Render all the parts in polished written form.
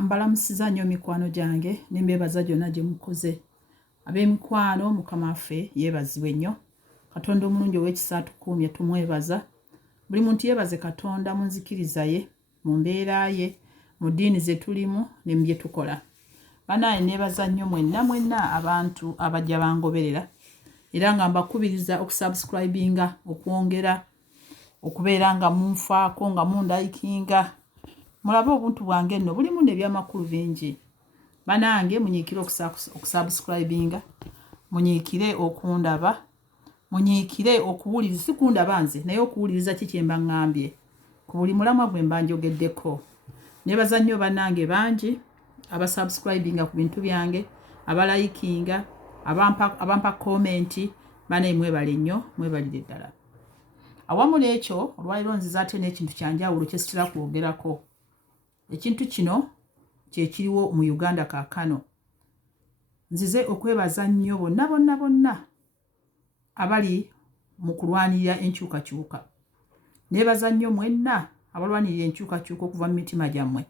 Mbalamusiza nnyo mikwano gyange nembeebaza gyonna gye mukoze. Ab'emikwano Mukama waffe yeebazibwe nnyo. Katonda omulungi ow'ekisa atukuumye tumwebaza. Buli muntu yeebaze Katonda mu nzikiriza ye, mu mbeera ye, mu ddiini ze tulimu ne mu bye tukola. Banaye neebaza nnyo mwenna abantu abajja bangoberera era nga mbakubiriza okusubscribinga, okwongera okubeera nga munfaako nga mundayikinga. Mulabe obuntu bwange nno bulimu n'ebyamakulu bingi. Banange munyiikire okusubscribinga, munyiikire okundaba, munyiikire okuwuliriza, si kundaba nze naye okuwuliriza kiki mba ngambye ku buli mulamwa gwe mba njogeddeko. Neebaza nnyo bannange bangi abasubscribinga ku bintu byange, abalayikinga, abampa komenti, banaye mwebale nnyo, mwebalire ddala. Awamu n'ekyo olwaliro nziza ate n'ekintu kyanjawulo kye sitera kwogerako. Ekintu kino kye kiriwo mu Uganda kaakano. Nzize okwebaza nnyo bonna abali mu kulwanirira enkyukakyuka. Neebaza nnyo mwenna abalwanirira enkyukakyuka okuva mu mitima gyammwe.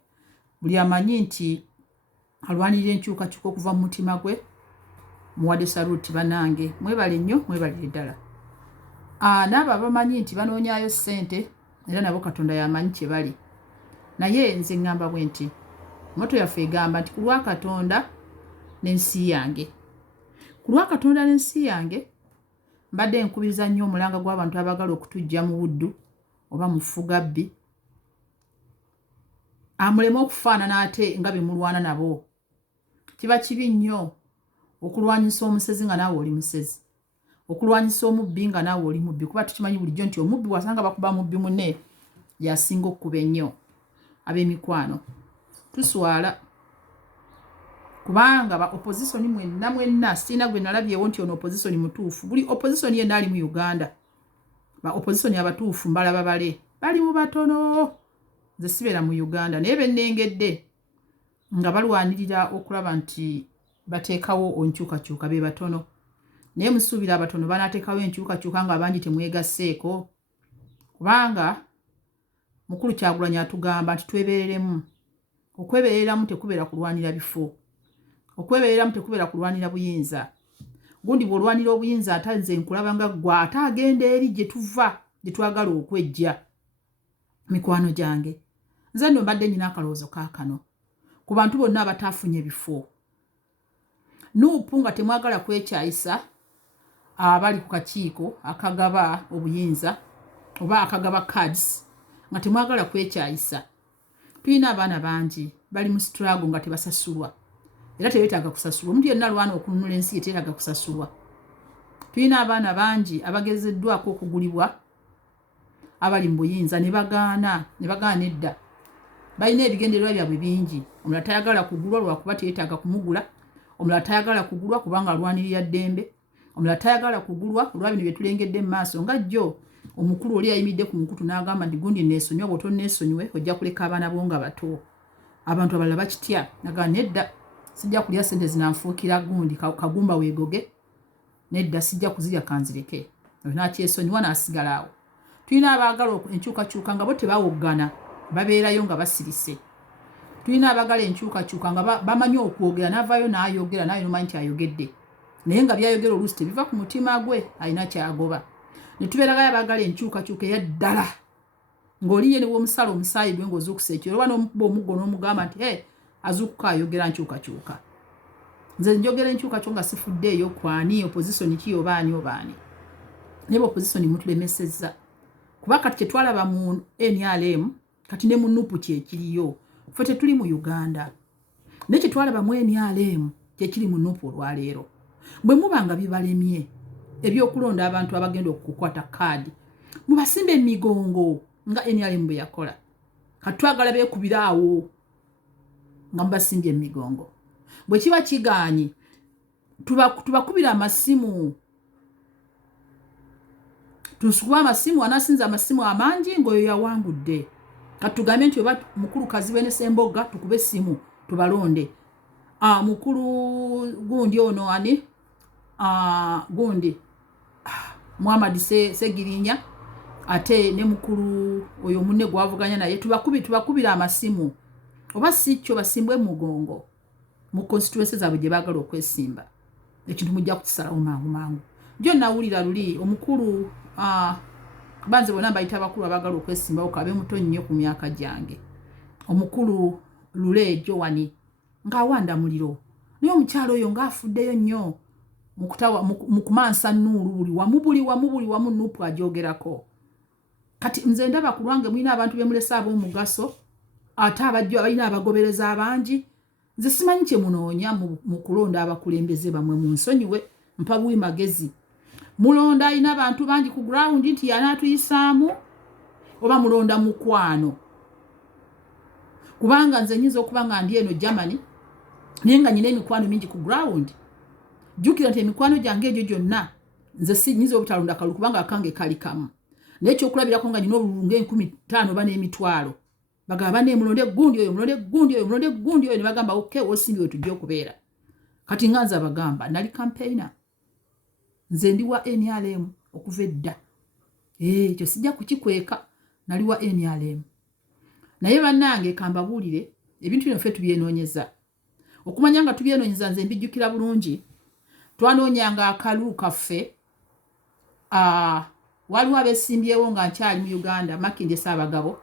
Buli amanyi nti alwanirira enkyukakyuka okuva mu mutima gwe, muwadde saluti bannange. Mwebale nnyo, mwebalire ddala. N'abo abamanyi nti banoonyaayo ssente era nabo Katonda yamanyi kye bali. Naye nze ngamba bwe nti moto yaffe egamba nti ku lwa Katonda n'ensi yange. Ku lwa Katonda n'ensi yange mbadde nkubiriza nnyo omulanga gw'abantu abagala okutujja mu buddu oba mu ffugabbi. Muleme okufaanana ate nga be mulwana nabo. Kiba kibi nnyo okulwanyisa omusezi nga naawe oli musezi, okulwanyisa omubbi nga naawe oli mubbi, kuba tukimanyi bulijjo nti omubbi wasanga bakuba mubbi munne yasinga okkuba ennyo. Ab'emikwano tuswala kubanga ba opposition mwenna sina gwe nalabyewo nti ono opposition mutuufu. Buli opposition yenna ali mu Uganda, ba opposition abatuufu mbalaba bali mu batono. Nze sibeera mu Uganda naye bennengedde nga balwanirira okulaba nti bateekawo enkyukakyuka be batono. Naye musuubira abatono banaateekawo enkyukakyuka nga abangi temwegasseeko, kubanga Mukulu Kyagulanyi atugamba nti twebeereremu. Okwebeereramu tekubeera kulwanira bifo, okwebeereramu tekubeera kulwanira buyinza. Gundi bw'olwanira obuyinza ate nze nkulaba nga ggwe ate agenda eri gye tuva gye twagala okwejja. Mikwano gyange nze nno mbadde nnina akalowoozo kaakano ku bantu bonna abataafunye bifo. Nuupu nga temwagala kwekyayisa abali ku kakiiko akagaba obuyinza oba akagaba cards, nga temwagala kwekyayisa. Tulina abaana bangi bali mu struggle nga tebasasulwa era tebeetaaga kusasulwa. Omuntu yenna alwana okununula ensi ye teetaaga kusasulwa. Tulina abaana bangi abagezeddwako okugulibwa abali mu buyinza ne bagaana nedda. Balina ebigendererwa byabwe bingi. Omulala tayagala kugulwa lwakuba teetaaga kumugula, omulala tayagala kugulwa kubanga alwanirira ddembe, omulala tayagala kugulwa olwa bino bye tulengedde mu maaso nga jjo omukulu oli ayimidde ku mukutu n'agamba nti gundi neesonyiwa, bw'oto neesonyiwe ojja kuleka abaana bo nga bato. Abantu abalala bakitya naga nedda, sijja kulya ssente zinanfuukira gundi kagumba weegoge, nedda sijja kuzirya kanzireke. N'akyesonyiwa n'asigala awo. Tulina abaagala enkyukakyuka nga bo tebawoggana, babeerayo nga basirise. Tulina abaagala enkyukakyuka nga bamanyi okwogera, n'avaayo n'ayogera naye nomanyi nti ayogedde, naye nga byayogera oluusi tebiva ku mutima gwe, alina kyagoba. Ne tubeeragayo abaagala enkyukakyuka eya ddala ng'oli ye ne bw'omusala omusaayi gwe ng'ozuukusa ekiro oba n'omukuba omuggo n'omugamba nti azuukuka ayogera nkyukakyuka. Nze njogera enkyukakyuka nga sifuddeeyo kwani opposition ki obaani obaani. Naye opposition mutulemesezza kuba kati kye twalaba mu NRM kati ne mu NUP kyekiriyo. Ffe tetuli mu Uganda naye kye twalaba mu NRM kyekiri mu NUP olwaleero. Bwe muba nga bibalemye ebyokulonda abantu abagenda okukwata kaadi, mubasimbe emigongo nga NRM bwe yakola. Kati twagala beekubira awo nga mubasimbye emigongo. Bwe kiba kigaanyi tubakubira amasimu. Tusukuba amasimu, anasinza amasimu amangi ng'oyo yawangudde. Kati tugambe nti oba mukulu Kazibe ne Ssemboga tukube essimu tubalonde. Mukulu gundi ono ani? Gundi Muhammad Segirinya ate ne mukulu oyo munne gwavuganya naye tubakubira amasimu oba si kyo basimbwe mugongo mu constituency zaabwe gye baagala okwesimba ekintu mujja kukisalawo mangu jo nawulira luli omukulu banze bonna bayita abakulu abaagala okwesimbawo kabe muto nnyo ku myaka gyange omukulu lule Joani ng'awanda muliro naye omukyalo oyo ng'afuddeyo nnyo mu kumansa Nuuru buli wamu Nuupu ajogerako kati nze ndaba ku lwange mulina abantu bemulesa ab'omugaso ate abajjo abalina abagobereza abangi nze simanyi kye munoonya mu kulonda abakulembeze bamwe mu nsonyiwe mpabuwi magezi mulonda alina abantu bangi ku ground nti yanaatuyisaamu oba mulonda mukwano kubanga nze nyinza okuba nga ndi eno Germany naye nga nyina emikwano mingi ku ground jjukira nti emikwano gyange egyo gyonna nze si nyinza obutalonda kalulu kubanga akange kali kamu naye ekyokulabirako nga nyina obululu nga 15 oba n'emitwalo bagamba mulonde gundi oyo ne bagamba okay osimbi tujja okubeera kati nga nze abagamba nali campaigner nze ndi wa NRM okuva edda ekyo sijja kukikweka nali wa NRM naye bannange kambabuulire ebintu bino ffe tubyenoonyeza okumanya nga tubyenoonyeza nze mbijjukira bulungi twanoonyanga akalulu kaffe waliwo abeesimbyewo nga nkyali mu Uganda Makindye Ssaabagabo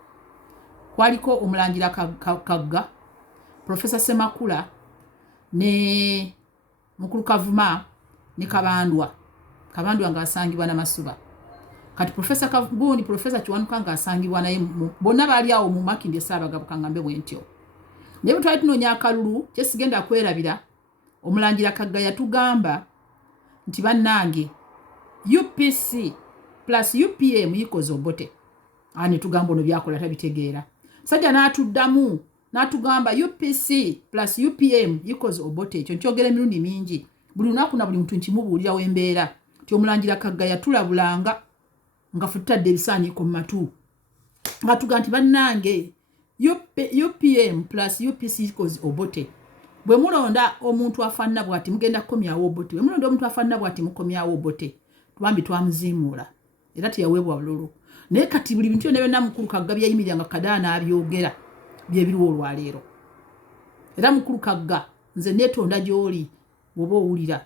kwaliko omulangira Kagga Professor Semakula ne Mukulu Kavuma ne Kabandwa nga asangibwa na Masuba kati Professor Kavugundi Professor Kiwanuka nga asangibwa naye bonna baali awo mu Makindye Ssaabagabo kangambe bwentyo naye bwe twali tunoonya akalulu kyesigenda kwerabira omulangira Kagga yatugamba nti bannange UPC plus UPM equals Obote ne tugamba ono byakola tabitegeera sajja n'atuddamu n'atugamba UPC plus UPM equals Obote ekyo nkyogera emirundi mingi buli lunaku na buli muntu nkimubuulirawo embeera ti omulangira Kagga yatulabulanga nga ffe tutadde ebisaaniiko mu matu nga tuga nti bannange UPM plus UPC equals Obote bwe mulonda omuntu afaanana bw'ati mugenda kukomyawo Obote bwe mulonda omuntu afaanana bw'ati mukomyawo Obote twambi twamuziimuula era teyaweebwa bululu naye kati buli bintu byonna byonna Mukulu Kagga byayimirira nga Kadaana abyogera byebiriwo olwaleero era Mukulu Kagga nze neetonda gy'oli bw'oba owulira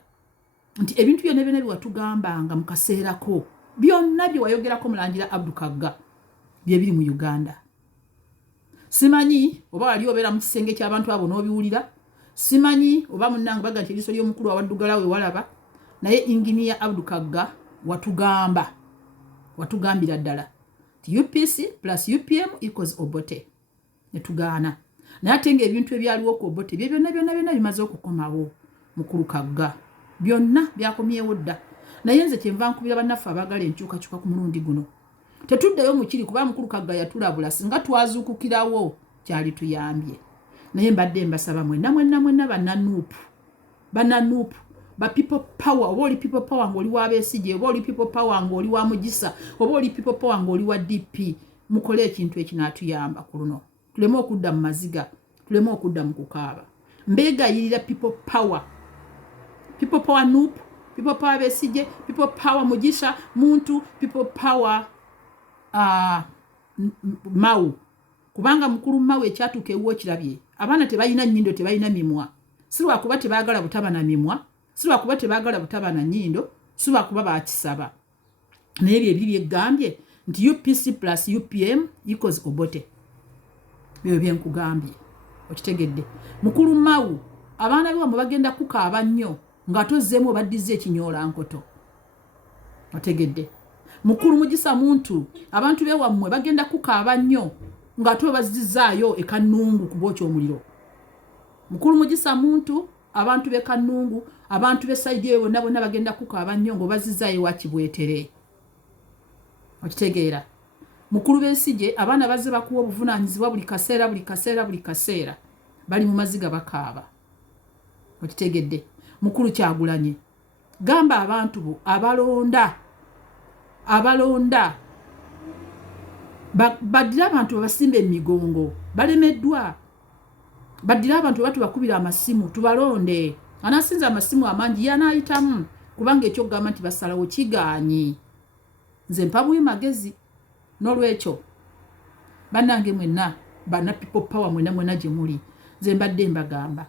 nti ebintu byonna byonna byewatugambanga mu kaseerako byonna bye wayogerako Mulangira Abdul Kagga byebiri mu Uganda simanyi oba wali obeera mu kisenge ky'abantu abo n'obiwulira simanyi oba munnange baga nti eriiso ly'omukulu awaddugala we walaba naye Inginiya Abdul Kagga watugambira ddala ti UPC plus UPM equals Obote ne tugaana naye ate ng'ebintu ebyaliwo ku Obote bye byonna bimaze okukomawo Mukulu Kagga byonna byakomyewo dda naye nze kyenva nkubira bannaffe abaagala enkyukakyuka ku mulundi guno tetuddeyo mu kiri kuba Mukulu Kagga yatulabula singa twazuukukirawo kyali tuyambye naye mbadde mbasaba mwenna bannanuupu ba people power oba oli people power ng'oli wa Besigye oba oli people power ng'oli wa Mugisa oba oli people power ng'oli wa DP mukole ekintu ekinaatuyamba ku luno tuleme okudda mu maziga tuleme okudda mu kukaaba mbeegayirira people power Nuupu people power Besigye people power Mugisa muntu people power Mau kubanga mukulu Mau ekyatuuka ewo kirabye abaana tebalina nnyindo tebalina mimwa si lwakuba tebaagala butaba na mimwa si lwakuba tebaagala butaba na nnyindo si lwakuba baakisaba naye byebiri byeggambye nti UPC plus UPM equals Obote byo byenkugambye okitegedde mukulu Mau abaana be bamwe bagenda kukaaba nnyo nga tozzeemu obaddiza ekinyoola nkoto otegedde mukulu Mugisa muntu abantu be wammwe bagenda kukaaba nnyo nga to bazizaayo ekannungu ku bwokya omuliro mukulu Mugisa muntu abantu be kannungu abantu be saidi eyo bonna bagenda kukaaba nnyo ngo bazizaayo wakibwetere okitegeera mukulu Besigye abaana bazze bakuwa obuvunaanyizibwa buli kaseera bali mu maziga bakaaba okitegedde mukulu Kyagulanyi gamba abantu bo abalonda badira abantu basimbe emigongo balemeddwa badira abantu batu bakubira amasimu tubalonde anasinza amasimu amangi yanaayitamu kubanga ekyogamba nti basalawo kigaanyi nze mpabuye magezi n'olwekyo bannange mwenna bana people power mwena gye muli nze mbadde mbagamba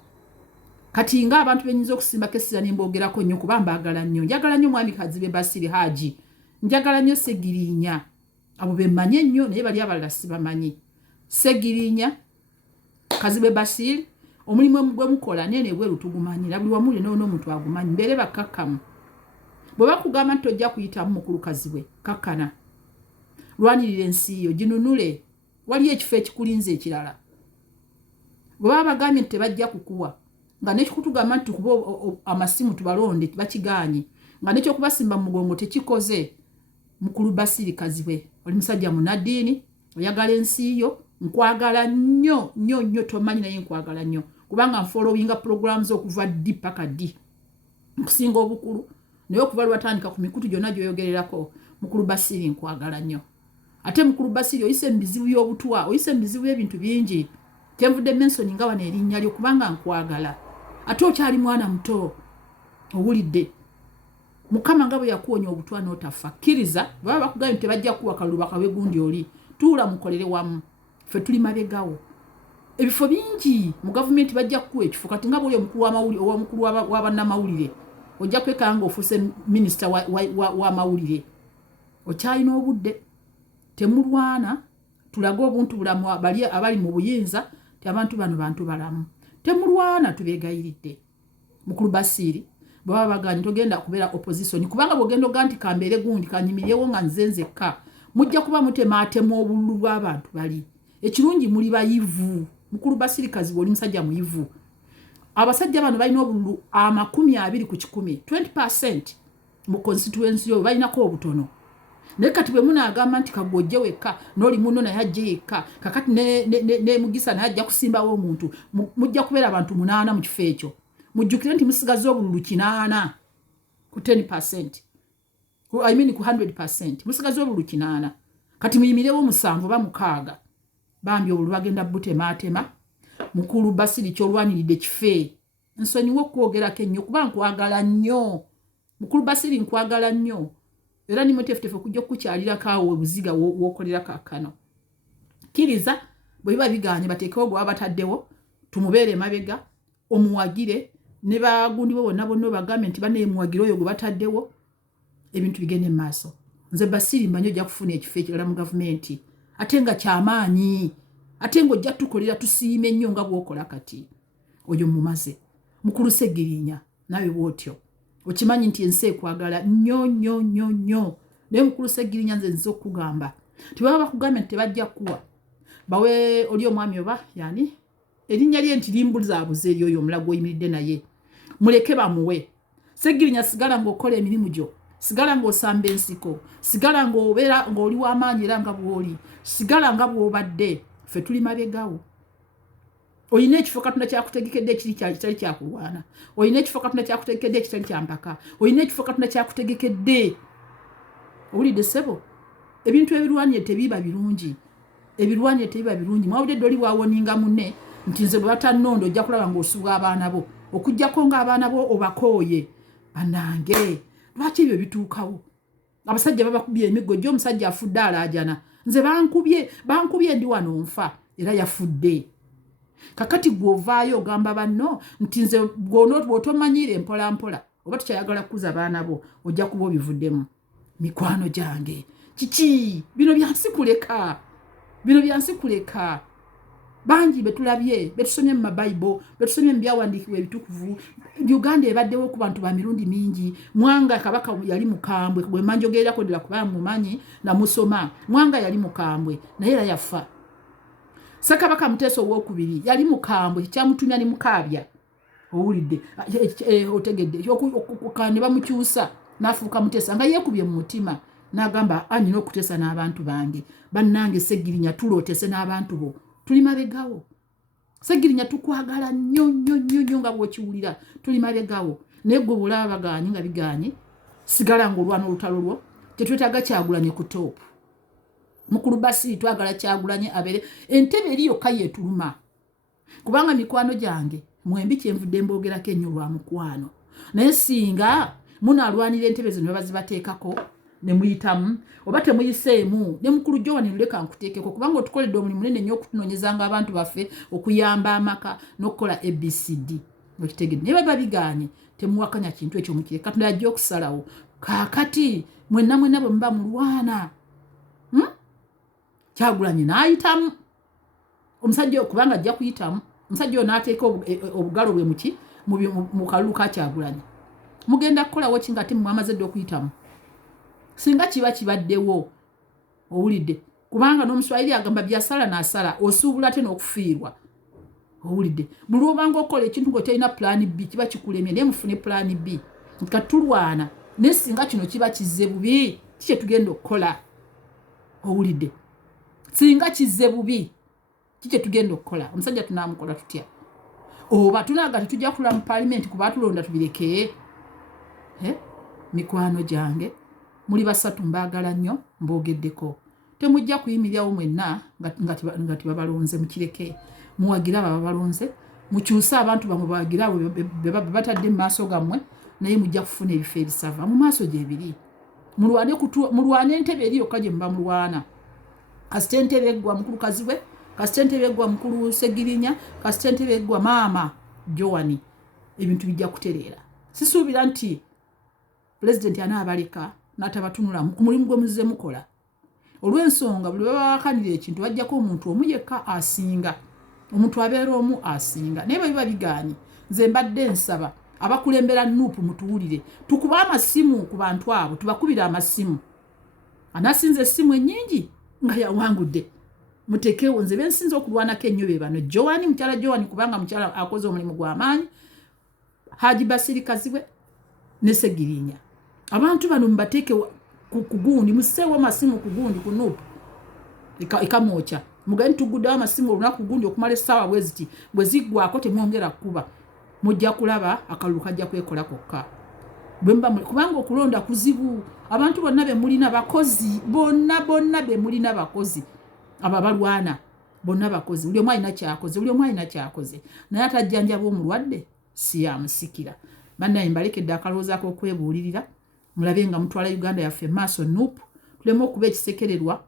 kati nga abantu benyinza okusimba kesi nimbogerako nnyo kuba mbaagala nnyo njagala nnyo mwami Kazibe Basili Haji njagala nnyo Segirinya abo bemmanye nnyo naye bali abalala sibamanyi Segirinya Kazibe Basili omulimu gwe mukola nene bwe lutugumanyira buli wamuli n'omuntu agumanyi mbere bakakkamu bwe bakugamba nti ojja kuyitamu mukulu Kazibe kakkana lwanirira ensi yo ginunule waliyo ekifo ekikulinze ekirala bwe baba bagambye nti tebajja kukuwa nga nekikutugamba nti kuba amasimu tubalonde bakiganye nga nekyokubasimba mu mugongo tekikoze mukulu Basili Kazibe oli musajja munaddiini oyagala ensi yo nkwagala nnyo nnyo nnyo tomanyi naye nkwagala nnyo kubanga nfollowinga programs okuva ddi paka ddi nkusinga obukulu naye okuva lwatandika ku mikutu gyonna gyoyogererako mukulu Basili nkwagala nnyo ate mukulu Basili oyise mbizibu y'obutwa oyise mbizibu y'ebintu bingi kyenvudde Menson nga wana erinnya lyo kubanga nkwagala ate okyali mwana muto owulidde mukama nga bwe yakuwonya obutwa n'otafa kkiriza baba bakugambye tebajja kuwa kalulu bakawe gundi oli tuula mukolere wamu ffe tuli mabegawo ebifo bingi mu gavumenti bajja kukuwa ekifo kati nga bwoli omukulu w'amawulire owa mukulu w'abannamawulire ojja kwekanga ofuuse minisita w'amawulire okyalina obudde temulwana tulage obuntu bulamu abali mu buyinza ti abantu bano bantu balamu temulwana tubeegayiridde mukulu Basili baba baganye togenda kubeera opposition kubanga bwogenda oga nti kambeere gundi kanyimiriyewo nga nze nzekka mujja kuba mutemaatemu obululu bw'abantu bali ekirungi muli bayivu mukulu Basili Kazibe oli musajja muyivu abasajja bano balina obululu 20 ku 100 20% mu constituency yo balinako obutono naye kati bwe munaagamba nti kagojje wekka n'oli muno naye ajje yekka kakati ne Mugisa naye ajja kusimbawo omuntu mujja kubeera abantu 8 mu kifo ekyo mujjukire nti musigaze obululu 8 ku 10% ku 100% musigaze obululu 8 kati muyimirewo 7 ba mukaaga bambi obululu bagenda butemaatema mukulu Basili kyolwaniridde kife nsonyiwo okwogerako ennyo kuba nkwagala nnyo mukulu Basili nkwagala nnyo era nimutefutefu kujja kukyalirako awo obuziga wokolera kaakano kkiriza bwe biba biganye bateekewo gwe bataddewo tumubeere mabega omuwagire ne bagundi bo bonna bonna bagambe nti bane muwagire oyo gwe bataddewo ebintu bigende mu maaso nze Basili mbanyo ojja kufuna ekifo ekirala mu gavumenti ate nga kyamaanyi ate nga ojja tukolera tusiime nnyo nga bw'okola kati oyo mumaze mukulu Segirinya nawe bw'otyo okimanyi nti ensi ekwagala nnyo nnyo nnyo nnyo naye mukulu Segirinya nze okugamba tibaba bakugambye nti tebajja kuwa bawe oli omwami oba yani erinnya lye nti limbuzaabuze eryo oyo omulago oyimiridde naye muleke bamuwe Segirinya sigala ng'okola emirimu gyo sigala ng'osamba ensiko sigala ng'obeera ng'oli w'amaanyi era nga bw'oli sigala nga bw'obadde ffe tuli mabegawo oyina ekifo Katonda kyakutegekedde ekitali kyakulwana oyina ekifo Katonda kyakutegekedde ekitali kyampaka oyina ekifo Katonda kyakutegekedde owulidde ssebo ebintu ebirwaniye tebiba birungi ebirwaniye tebiba birungi mwawulidde oli waawoninga munne nti nze bwe batannondo ojja kulaba ng'osuubwa abaana bo okujjako ng'abaana bo obakooye banange lwaki ebyo bituukawo abasajja babakubye emiggo gyo omusajja afudde alaajana nze bankubye ndi wano nfa era yafudde kakati gw'ovaayo ogamba banno nti nze bw'otomanyire mpola mpola oba tukyayagala kukuza baana bo ojja kuba obivuddemu mikwano gyange kiki bino byansi kuleka bangi betulabye betusomye mu mabayibo betusomye mu byawandiikibwa ebitukuvu Uganda ebaddewo ku bantu ba mirundi mingi Mwanga kabaka yali mukambwe bwe manjogererako ddala kuba mumanyi namusoma Mwanga yali mukambwe naye era yafa Ssekabaka Muteesa owookubiri yali mukambwe kyamutumya ne mukaabya owulidde otegedde okukane bamukyusa n'afuuka Muteesa nga yeekubye mu mutima n'agamba anyina okuteesa n'abantu bange bannange Segirinya tulootese n'abantu bo tuli mabegawo Segirinya tukwagala nnyo nnyo nnyo nnyo nga bw'okiwulira tuli mabegawo naye gwe bulaba baganye nga biganye sigala ng'olwana olutalo lwo tetwetaaga Kyagulanyi ku toopu mukulu Basili twagala Kyagulanyi abeere entebe eri yokka yeetuluma kubanga mikwano gyange mwembi kyenvudde mboogerako ennyo lwa mukwano naye singa munaalwanira entebe zino bazibateekako ne muyitamu oba temuyiseemu ne mukulu Joan nuleka nkuteekeko kubanga otukoledde omulimu munene nnyo okutunoonyezanga abantu baffe okuyamba amaka n'okukola ABCD okitegedde naye baba bigaanye temuwakanya kintu ekyo mukire Katonda ajja okusalawo kaakati mwenna bwe muba mulwana Kyagulanyi n'ayitamu omusajja kubanga ajja kuyitamu omusajja ono n'ateeka obugalo bwe mu kalulu ka Kyagulanyi mugenda kukolawo ki nga temwamaze dde okuyitamu singa kiba kibaddewo owulidde kubanga n'omuswayiri agamba byasala n'asala osuubula ate n'okufiirwa owulidde buli obanga okola ekintu ng'otalina plan B kiba kikulemye naye mufune plan B nga tulwana naye singa kino kiba kizze bubi kikye tugenda okukola owulidde singa kizze bubi kikye tugenda okukola omusajja tunaamukola tutya oba tunaga tetujja kula mu parliament kuba tulonda tubireke mikwano gyange muli basatu mbaagala nnyo mboogeddeko temujja kuyimiryawo mwenna nga tibabalonze mukireke muwagira babalonze mukyuse abantu bamwe bawagira abo batadde mu maaso gammwe naye mujja kufuna ebifo ebisava mu maaso gyebiri mulwane entebe eri yokka gye muba mulwana kasita entebe eggwa mukulu kaziwe kasita entebe eggwa mukulu Segirinya kasita entebe eggwa maama Joan ebintu bijja kutereera sisuubira nti pulezidenti anaabaleka n'atabatunula ku mulimu gwe muzze mukola olw'ensonga buli babawakanira ekintu bajjako omuntu omu yekka asinga omuntu abeera omu asinga naye biba bigaanye nze mbadde nsaba abakulembera Nuupu mutuwulire tukuba amasimu ku bantu abo tubakubira amasimu anasinze essimu ennyingi nga yawangudde mutekewo nze bensinze okulwanako ennyo be bano Joan mukyala Joan kubanga mukyala akoze omulimu gw'amaanyi Haji Basiri Kaziwe ne Segirinya abantu bano mbateeke ku gundi museewo amasimu ku gundi ku Nuupu ekamwocha mugani tuguddawo amasimu olunaku gundi okumala essaawa bwe ziggwako temwongera kuba mujja kulaba akalulu kajja kwekola kokka kubanga okulonda kuzibu abantu bonna be mulina bakozi bonna be mulina bakozi ababalwana bonna bakozi buli omu alina kyakoze naye atajjanjaba omulwadde si yamusikira bannaye mbalekedde akaloozaako okwebuulirira mulabe nga mutwala Uganda yaffe maaso Nuupu tuleme okuba ekisekererwa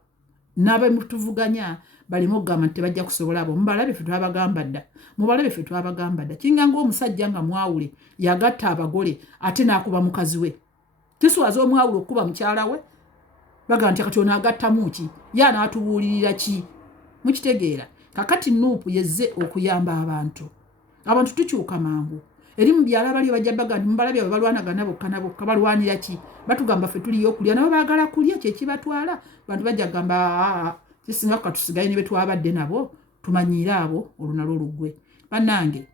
n'abamutuvuganya baleme okugamba nti tebajja kusobola abo mubalabe ffe twabagamba dda kinga ng'omusajja nga mwawule yagatta abagole ate n'akuba mukazi we kiswaza omwawule okuba mukyala we bagamba nti kati ono agattamu ki ye anaatubuulirira ki mukitegeera kakati Nuupu yezze okuyamba abantu tukyuka mangu eri mu byala bali bajja baga nti mubalabe abo balwanagana bokka balwanira ki batugamba ffe tuliyo okulya nabo baagala kulya kyekibatwala abantu bajja gamba kisinga katusigaye ne betwabadde nabo tumanyiire abo olunalo olugwe bannange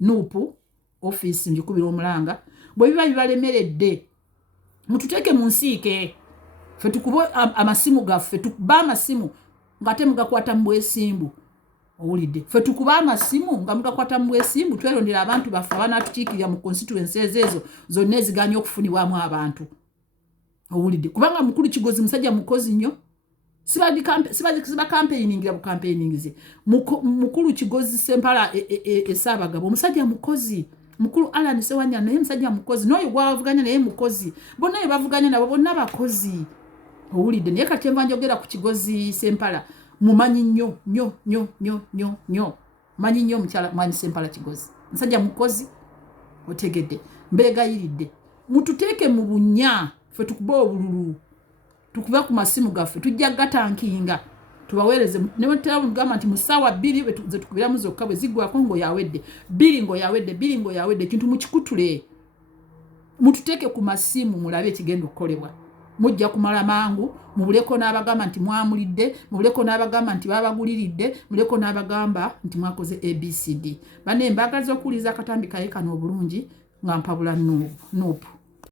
Nuupu office njikubira omulanga bwe biba bibalemeredde mututeeke mu nsiike ffe tukuba amasimu gaffe tukuba amasimu ng'ate mugakwata mu bwesimbu owulidde ffe tukuba amasimu nga mugakwata mu bwesimbu twerondera abantu baffe abanaatukiikirira mu constituencies ezo zonna eziganya okufunibwamu abantu owulidde kubanga mukulu Kigozi musajja mukozi nnyo siba campaigningira bu campaigningize mukulu Kigozi Sempala Ssaabagabo musajja mukozi mukulu Alan Sewanya naye musajja mukozi n'oyo gwabavuganya naye mukozi bonna be bavuganya nabo bonna bakozi owulidde naye kati enva njogera ku Kigozi Sempala mumanyi nnyo manyi nnyo mukyala mwanyi Sempala Kigozi musajja mukozi otegedde mbeegayiridde mututeeke mu bunya ffe tukuba obululu tukuba ku masimu gaffe tujja gatankinga tubaweereze ne tugamba nti mu ssaawa 2 ze tukubiramu zokka bwe ziggwako ng'oyawedde 2 ng'oyawedde ekintu mukikutule mututeeke ku masimu mulabe ekigenda okukolebwa mujja kumala mangu mubuleko n'abagamba nti mwamulidde mubuleko n'abagamba nti babaguliridde muleko n'abagamba nti mwakoze ABCD banne mbagaliza okuwuliza akatambi kaye kano obulungi nga mpabula Nuupu